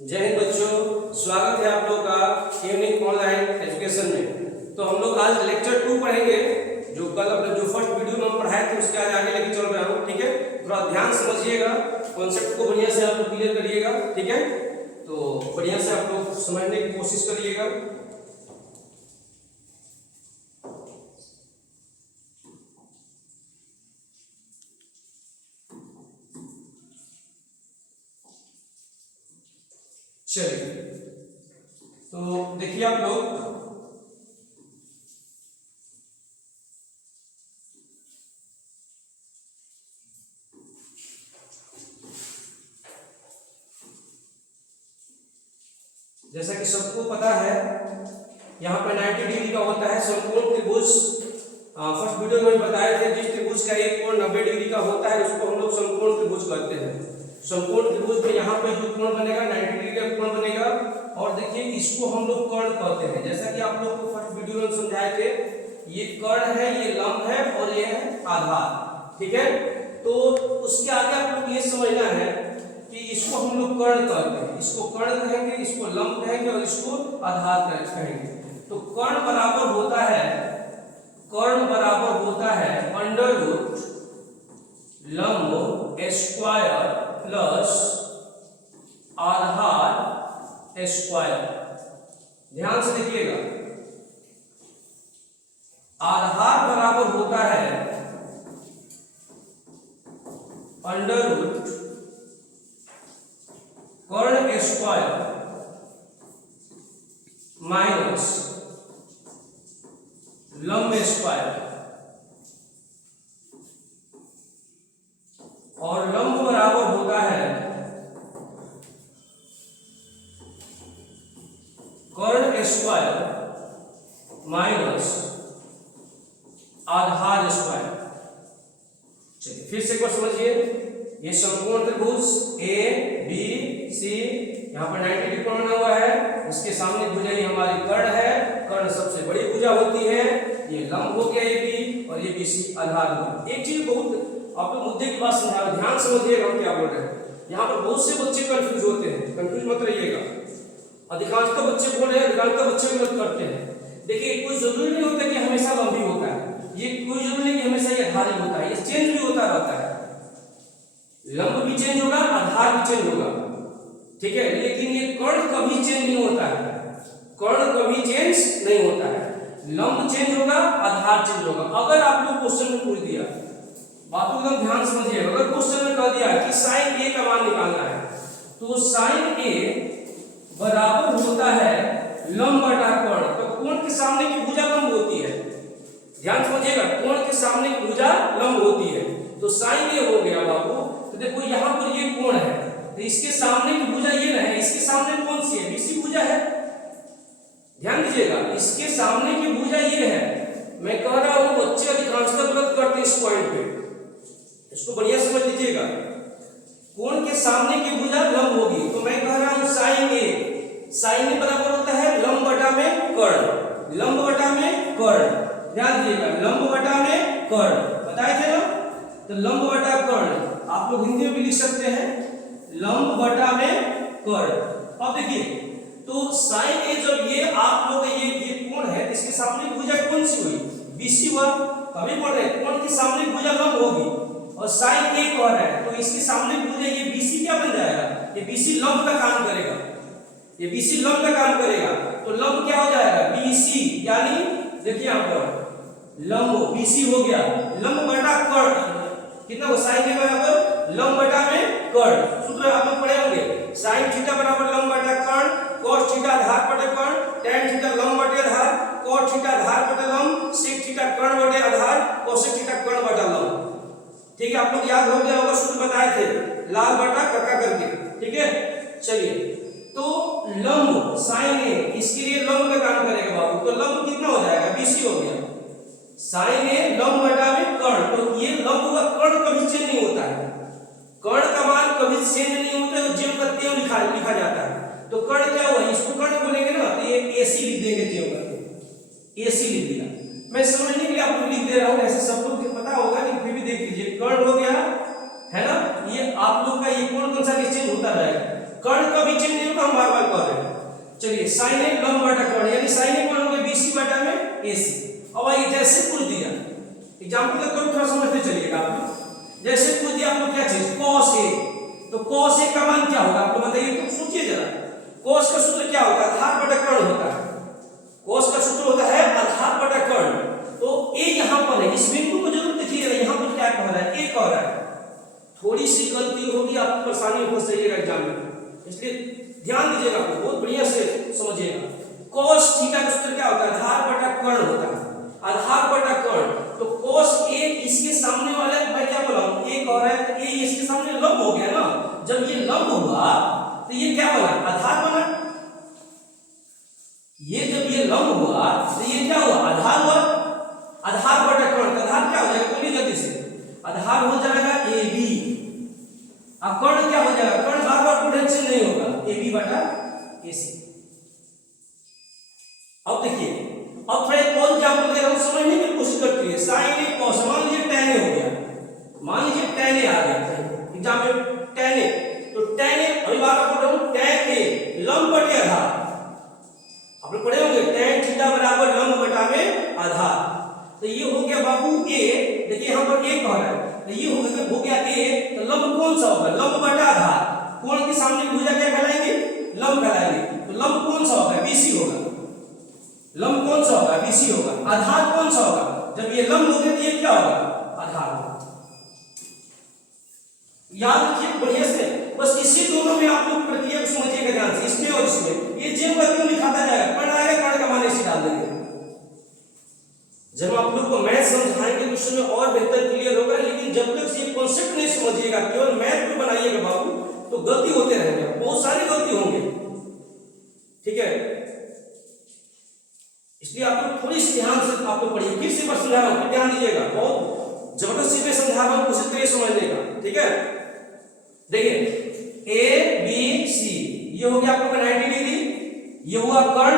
जय हिंद बच्चों, स्वागत है आप लोग का यूनिक ऑनलाइन एजुकेशन में। तो हम लोग आज लेक्चर 2 पढ़ेंगे, जो कल अपने जो फर्स्ट वीडियो में हम पढ़ाए थे उसके आज आगे लेके चल रहा हूँ। ठीक है, थोड़ा ध्यान समझिएगा, कॉन्सेप्ट को बढ़िया से आप लोग क्लियर करिएगा। ठीक है, तो बढ़िया से आप लोग समझने की कोशिश करिएगा। चलिए, तो देखिए आप लोग, जैसा कि सबको पता है यहाँ पर 90 डिग्री का होता है समकोण त्रिभुज। फर्स्ट वीडियो में बताए थे जिस त्रिभुज का एक कोण 90 डिग्री का होता है उसको हम लोग समकोण त्रिभुज कहते हैं। समकोण त्रिभुज में यहाँ पे जो कोण बनेगा 90 डिग्री का कोण बनेगा। और देखिए इसको हम लोग कर्ण कहते हैं, जैसा कि आप लोग को फर्स्ट वीडियो में समझाए थे। ये कर्ण है, ये लंब है और ये है आधार। ठीक है, तो उसके आगे आप लोग ये समझना है कि इसको हम लोग कर्ण कहते हैं, इसको कर्ण कहेंगे, इसको लंब कहेंगे और इसको आधार कहेंगे। तो कर्ण बराबर होता है, कर्ण बराबर होता है अंडर रूट लंब स्क्वायर प्लस आधार स्क्वायर। ध्यान से देखिएगा, आधार बराबर होता है अंडर रूट कर्ण स्क्वायर माइनस लंब स्क्वायर, और लंब बराबर होता है कर्ण स्क्वायर माइनस आधार स्क्वायर। चलिए फिर से एक बार समझिए, ये समकोण त्रिभुज ए बी सी, यहाँ पर 90 डिग्री कोण बना हुआ है, इसके सामने भुजा ही हमारी कर्ण है, कर्ण सबसे बड़ी भुजा होती है। ये लंब हो गया ए बी और ये बी सी आधार हो गया। एक चीज बहुत आप लोग मुद्दे की बात समझा, ध्यान समझिएगा हम क्या बोल रहे हैं। यहाँ पर बहुत से बच्चे कंफ्यूज होते हैं, कंफ्यूज मत रहिएगा। अधिकांशतः बच्चे बोल रहे हैं, अधिकांशतः बच्चे गलत करते हैं। देखिए कोई जरूरी नहीं होता कि हमेशा लंबी होता है, ये कोई जरूरी नहीं कि हमेशा ये आधार ही होता है, ये चेंज भी होता रहता है। लंब भी चेंज होगा, आधार भी चेंज होगा। ठीक है, लेकिन ये कर्ण कभी चेंज नहीं होता है, कर्ण कभी चेंज नहीं होता है। लंब चेंज होगा, आधार चेंज होगा। अगर आप लोग क्वेश्चन में पूछ दिया, बात को एकदम ध्यान समझिएगा, अगर क्वेश्चन में कह दिया कि sin a का मान निकालना है, तो sin a बराबर होता है लंब बटा कर्ण। तो कोण के सामने की भुजा लंब होती है, ध्यान समझिएगा, कोण के सामने की भुजा लंब होती है। तो sin a हो गया बाबू। तो देखो यहाँ पर ये कोण है, तो इसके सामने की भुजा ये ना है, इसके सामने कौन सी है? बीसी भुजा है। ध्यान दीजिएगा, इसके सामने की भुजा ये है। मैं कह रहा हूँ बच्चे अधिकांशतः गलत करते हैं इस पॉइंट पे, इसको बढ़िया समझ लीजिएगा। कोण के सामने की भुजा लंब होगी, तो मैं कह रहा हूँ sin a बराबर होता है लंब बटा में कर्ण, लंब बटा में कर्ण। ध्यान दीजिएगा, लंब बटा में कर्ण बताए थे ना, तो लंब बटा कर्ण आप लोग हिंदी में भी लिख सकते हैं, लंब बटा में कर्ण। अब देखिए, तो sin a जब ये आप लोग ये कोण है, इसके सामने भुजा कौन सी हुई? बीसी हुआ। तभी बोल रहे हैं कोण के सामने भुजा लंब होगी, और sin a कह रहा है, तो इसके सामने भुजा ये बीसी क्या बन जाएगा? ये बीसी लंब का काम करेगा, ये बीसी लंब का काम करेगा। तो लंब क्या हो जाएगा? बीसी, यानी देखिए यहाँ पर लंब बीसी हो गया, लंब बटा कर्ण कितना हो? sin के बराबर लंब बटा में कर्ण। सूत्र आप लोग पढ़े होंगे, sin थीटा बराबर लंब बटा कर्ण, cos थीटा आधार बटे कर्ण, tan थीटा लंब बटे आधार, cot थीटा आधार बटे लंब, sec थीटा कर्ण बटे आधार, cosec थीटा कर्ण बटा लंब। ठीक है, आप लोग याद हो गया होगा, सूत्र बताए थे लाल बटा कक्का करके। ठीक है, चलिए, तो लंब sin a इसके लिए लंब का काम करेगा बाबू, तो लंब कितना हो जाएगा? बीसी हो गया। sin a लंब बटा में कर्ण, तो ये लंब का कर्ण कभी चेंज नहीं होता है, कर्ण का मान कभी चेंज नहीं होता है, ज्यों का त्यों लिखा जाता है। तो कर्ण क्या हुआ? इसको कर्ण बोलेंगे ना, तो ये AC लिख देंगे, ज्यों का AC लिख दिया। मैं समझने के लिए आपको लिख दे रहा हूँ, ऐसे सब लोग पता होगा, लेकिन फिर भी देख लीजिए। कर्ण हो गया है ना, ये आप लोग का ये कौन सा चेंज होता रहेगा, कर्ण का भी चेंज नहीं होगा, हम बार बार कर रहे हैं। चलिए sin a लंब बटा कर्ण, यानी sin a मान होगा BC बटा में AC। अब आइए जैसे पूछ दिया, एग्जांपल का थोड़ा समझते चलिएगा आप लोग। जैसे पूछ दिया आप लोग क्या चीज cos a, तो cos a का मान क्या होगा आप लोग बताइए, तो सोचिए जरा। cos का सूत्र क्या होता है, आधार बटा कर्ण होता है। cos का सूत्र होता है आधार बटा कर्ण। तो a यहां पर है, इस बिंदु को जरूर देखिएगा, यहां पर क्या कह रहा है, a कह रहा है। थोड़ी सी गलती होगी आपको परेशानी हो जाएगा एग्जाम में, इसलिए ध्यान दीजिएगा, आपको बहुत बढ़िया से समझिएगा। cos थीटा का सूत्र क्या होता है, आधार बटा कर्ण होता है, आधार बटा कर्ण। तो cos a इसके सामने वाला, मैं क्या बोला हूं, a कह रहा है तो a इसके सामने लंब हो गया ना। जब ये लंब हुआ तो ये क्या बना, आधार बना। ये जब ये लंब हुआ तो ये क्या हुआ, आधार हुआ। आधार बटा कर्ण, आधार क्या हो जाएगा, बोलिए जल्दी से, आधार हो जाएगा AB। अब कर्ण क्या हो जाएगा, कर्ण बार बार पोटेंशियल नहीं होगा, AB बटा AC। अब देखिए, अब थोड़ा एक और एग्जांपल दे रहा हूं, समझने की कोशिश करते हैं। sin a cos, मान लीजिए tan a हो गया, मान लीजिए tan a आ गया एग्जाम में, tan a, तो tan a अभी बार बार बोल रहा हूं, tan a लंब बटे आधार। आप लोग पढ़े होंगे tan थीटा बराबर लंब बटा में आधार। तो ये हो गया बाबू a, देखिए यहां पर a कह रहा है, तो ये हो गया a, तो लंब कौन सा होगा, लंब बटा आधार। कोण के सामने भुजा क्या कहलाएंगे, लंब कहलाएंगे। तो लंब कौन सा होगा, BC होगा। लंब कौन सा होगा, BC होगा। आधार कौन सा होगा, जब ये लंब होगा तो ये क्या होगा, आधार होगा। याद रखिए बढ़िया से, बस इसी दोनों में आप लोग प्रक्रिया को समझिएगा ध्यान से, इसमें और इसमें। ये जेम का क्यों लिखाता जाएगा, कर्ण आएगा, कर्ण का मान इसी डाल देंगे। जब आप लोग को मैथ समझाएंगे तो उसमें और बेहतर क्लियर होगा, लेकिन जब तक ये कॉन्सेप्ट नहीं समझिएगा, केवल मैथ को बनाइएगा बाबू, तो गलती होते रहेंगे, बहुत सारी गलती होंगे, ठीक है। इसलिए आप लोग थोड़ी सी ध्यान से आप लोग पढ़िए। फिर से मैं समझा रहा हूं, ध्यान दीजिएगा, बहुत जबरदस्ती में समझा रहा हूं, कोशिश करिए समझने का, ठीक है। देखिए ABC, ये हो गया आप लोग का 90 डिग्री, ये हुआ कर्ण,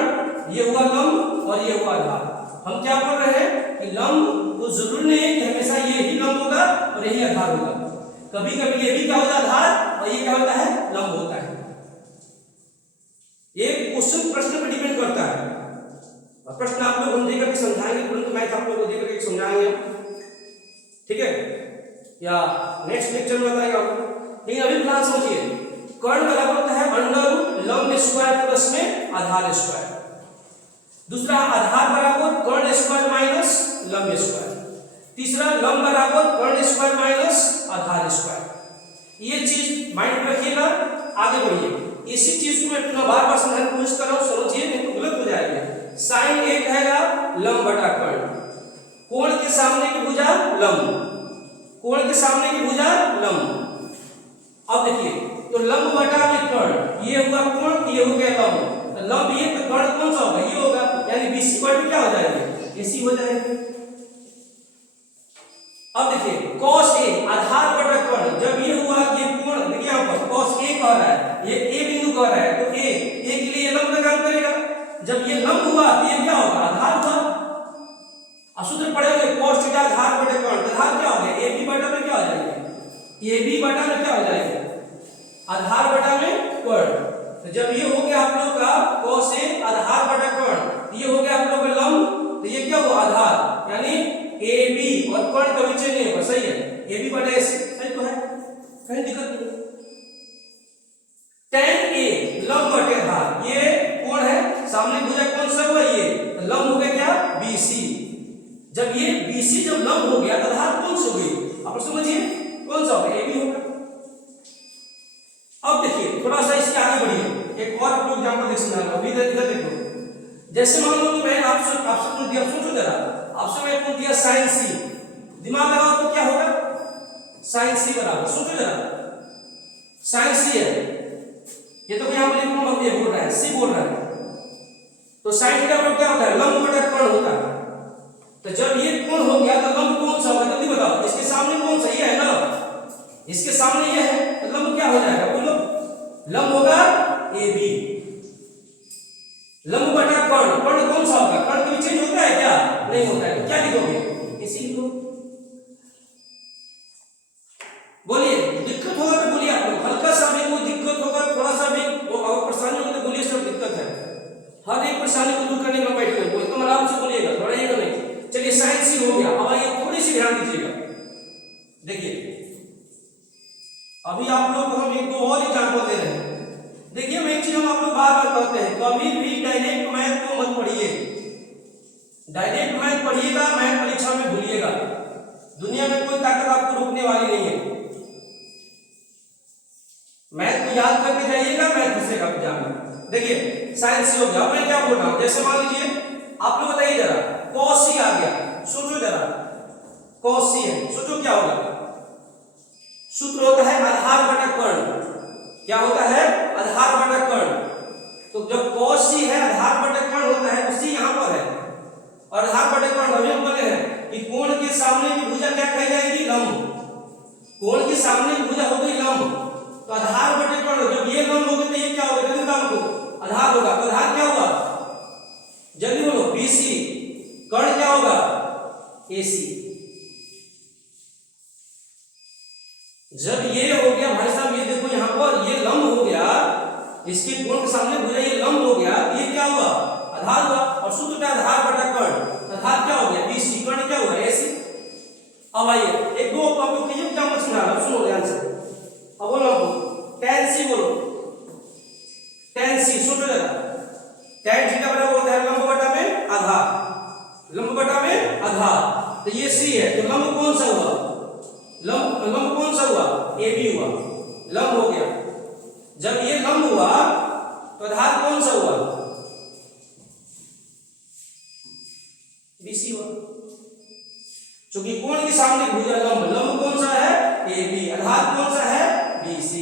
ये हुआ लंब और ये हुआ आधार। हम क्या बोल रहे हैं कि लंब तो जरूरी नहीं है कि हमेशा ये ही लंब होगा और यही आधार होगा, कभी कभी ये भी क्या होता है आधार और ये क्या होता है लंब होता है। ये क्वेश्चन प्रश्न पर डिपेंड करता है, और प्रश्न आप लोग देख करके समझाएंगे, तुरंत मैथ आप लोग को देख करके समझाएंगे, ठीक है, या नेक्स्ट लेक्चर में बताएगा आपको। लेकिन अभी प्लान समझिए, कर्ण बराबर होता है अंडर लंब स्क्वायर प्लस में आधार स्क्वायर। दूसरा आधार बराबर कर्ण स्क्वायर माइनस लंब स्क्वायर। तीसरा लंब बराबर कर्ण स्क्वायर माइनस आधार स्क्वायर। ये चीज माइंड में रखिएगा, आगे बढ़िए। इसी चीज को मैं अपना बार बार समझाने की कोशिश कर रहा हूं, समझिए नहीं तो गलत हो जाएगा। sin a रहेगा लंब बटा कर्ण, कोण के सामने की भुजा लंब, कोण के सामने की भुजा लंब। अब देखिए, तो लंब बटा में कर्ण, ये हुआ कोण, ये हो गया लंब, तो लंब ये, तो कर्ण कौन सा होगा, ये होगा, यानी BC बटा क्या हो जाएगा, AC हो जाएगा। अब देखिए cos a आधार बटा कर्ण, जब ये हुआ, ये कोण देखिए यहां पर cos a कह रहा है, ये a बिंदु कह रहा है, तो a के लिए ये लंब का काम करेगा। जब ये लंब हुआ तो ये क्या होगा, आधार हुआ। अब सूत्र पढ़ेंगे cos थीटा आधार बटा कर्ण, आधार क्या हो गया, AB बटा में क्या हो जाएगा, AB बटा में क्या हो जाएगा, आधार बटा में कर्ण। तो जब ये हो गया आप लोग का cos a आधार बटा कर्ण, ये हो गया आप लोग का लंब, तो ये क्या हुआ आधार, यानी AB और कर्ण का विचलन नहीं होगा, सही है, AB बटा AC, सही तो है, कहीं दिक्कत नहीं। tan a लंब बटे आधार, ये कोण है, सामने भुजा कौन सा हुआ, ये लंब हो गया क्या, BC। जब ये BC जब लंब हो गया तो आधार कौन सा हो गई, आप समझिए कौन सा होगा, AB होगा। अब देखिए थोड़ा सा इसके आगे बढ़िए, एक और आप लोग एग्जांपल देख समझा रहा हूं, इधर देखो। जैसे मान लो कि मैंने आपसे पूछ दिया, सोचो जरा, आपसे मैं पूछ दिया sin c, दिमाग लगाओ तो क्या होगा, sin c बराबर, सोचो जरा, sin c है, ये तो यहां पर लिखूंगा, ये बोल रहा है c बोल रहा है, तो sin थीटा पर क्या होता है, लंब बटा कर्ण होता है। तो जब ये कोण हो गया तो लंब कौन सा होगा, जल्दी बताओ, इसके सामने कौन सा, ये है ना, इसके सामने ये है, तो लंब क्या हो जाएगा, बोलो, लंब होगा AB, लंब बटा कर्ण, कर्ण कौन सा होगा, कर्ण कभी चेंज होता है क्या, नहीं होता है, तो क्या लिखोगे, AC लिखो। बोलिए दिक्कत होगा तो बोलिए, आप लोग हल्का सा भी कोई दिक्कत होगा, थोड़ा सा भी करके जाइएगा, मैथ हिस्से का एग्जाम में। देखिए साइन सी हो गया। अब मैं क्या बोल रहा हूं, जैसे मान लीजिए आप लोग बताइए जरा, cos c आ गया, सोचो जरा, cos c है, सोचो क्या होगा। सूत्र होता है आधार बटा कर्ण। क्या होता है? आधार बटा कर्ण। तो जब cos c है आधार बटा कर्ण होता है, उसी यहां पर है, और आधार बटा कर्ण अभी हम बोले हैं कि कोण के सामने की भुजा क्या कही जाएगी? लंब। कोण के सामने की भुजा हो गई लंब, तो आधार बटे कर्ण, जब ये लंब हो गए तो ये क्या होगा? जल्दी बताओ हमको, आधार होगा। तो आधार क्या होगा? जल्दी बोलो, BC। कर्ण क्या होगा? AC। जब ये हो गया भाई साहब, ये देखो यहां पर ये लंब हो गया, इसके कोण के सामने भुजा ये लंब हो गया, ये क्या हुआ? आधार हुआ। और सूत्र क्या? आधार बटा कर्ण। आधार क्या हो गया? BC। कर्ण क्या हुआ? AC। अब आइए एक दो आप लोग कीजिए, क्या मत सुना रहा, सुनो ध्यान से। अब बोलो tan c, बोलो tan c। सुनो जरा, tan थीटा बराबर होता है लंब बटा में आधार, लंब बटा में आधार। तो ये c है, तो लंब कौन सा हुआ? लंब कौन सा हुआ? AB हुआ, लंब हो गया। जब ये लंब हुआ तो आधार कौन सा हुआ? BC हुआ, क्योंकि कोण के सामने भुजा लंब, लंब कौन सा है? AB, आधार कौन सा है? BC।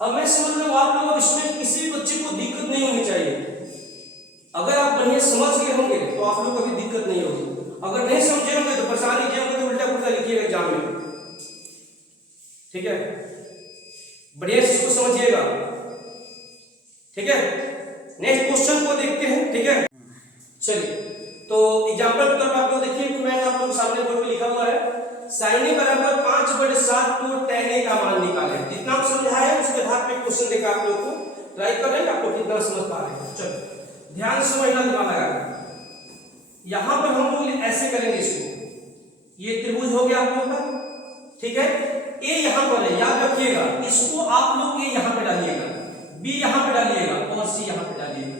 अब मैं समझ रहा हूं आप लोग, इसमें किसी भी बच्चे को दिक्कत नहीं होनी चाहिए। अगर आप बढ़िया समझ गए होंगे तो आप लोग को भी दिक्कत नहीं होगी, अगर नहीं समझे होंगे तो परेशानी किए होंगे तो उल्टा पुल्टा लिखिएगा एग्जाम में, ठीक है? बढ़िया से इसको समझिएगा, ठीक है? नेक्स्ट क्वेश्चन को देखते हैं, ठीक है? चलिए, तो एग्जांपल के तौर पर आप लोग देखिए, तो मैंने आप लोग सामने बोर्ड पे लिखा हुआ है sin a बराबर 5/7 तो tan a का मान निकालें। जितना आप समझाया है उसके आधार पे क्वेश्चन देकर आप लोग को ट्राई कर रहे हैं, आपको कितना समझ पा रहे हैं। चलो ध्यान से समझना, दिमाग लगा। यहां पर हम लोग ऐसे करेंगे इसको, ये त्रिभुज हो गया आप लोगों का, ठीक है? a यहां पर है, याद रखिएगा, इसको आप लोग a यहां पे डालिएगा, b यहां पे डालिएगा और c यहां पे डालिएगा।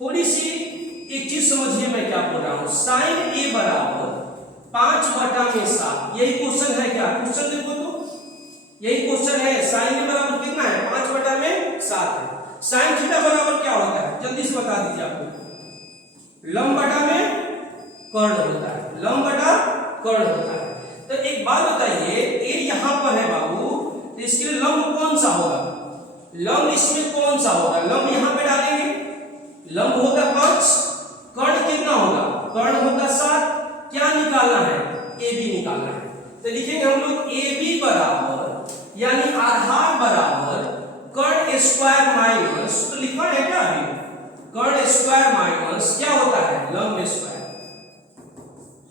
थोड़ी सी एक चीज समझिए मैं क्या बोल रहा हूं। sin a बराबर 5/7, यही क्वेश्चन है क्या? क्वेश्चन देखो तो, यही क्वेश्चन है। sin a बराबर कितना है? 5/7 है। sin थीटा बराबर क्या होता है? जल्दी से बता दीजिए आपको। लंब बटा में कर्ण होता है, लंब बटा कर्ण होता है। तो एक बात बताइए, a यहां पर है बाबू, तो इसके लिए लंब कौन सा होगा? लंब इसमें कौन सा होगा? लंब यहां पे डालेंगे, लंब होगा 5, कर्ण कितना होगा? कर्ण होगा 7। क्या निकालना है? AB निकालना है। तो लिखेंगे हम लोग AB बराबर, यानी आधार बराबर कर्ण स्क्वायर माइनस, तो लिखा है क्या अभी? कर्ण स्क्वायर माइनस क्या होता है? लंब स्क्वायर।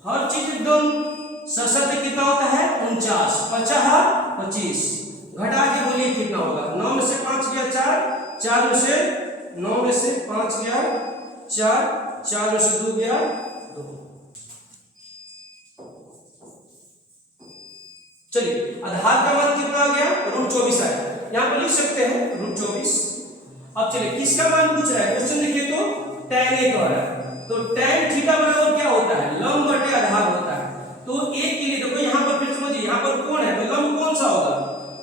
हर चीज एकदम सशर्त कितना होता है? 49, 50, 25। घटा के बोलिए कितना होगा? 9 में से 5 गया 4, 4 में से 9 में से 5 गया 4, 4 में से 2 गया 2। चलिए, आधार का मान कितना आ गया? √24 आया। यहां पर लिख सकते हैं √24। अब चलिए, किसका मान पूछ रहा है? क्वेश्चन देखिए तो tan a कह रहा है, तो tan थीटा बराबर क्या होता है? लंब बटे आधार होता है। तो a के लिए देखो यहां पर फिर समझिए, यहां पर कोण है तो लंब कौन सा होगा?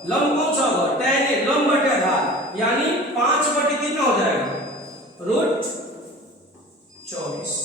लंब कौन सा होगा? tan a, लंब बटे आधार, यानी 5 बटे कितना हो जाएगा? √24।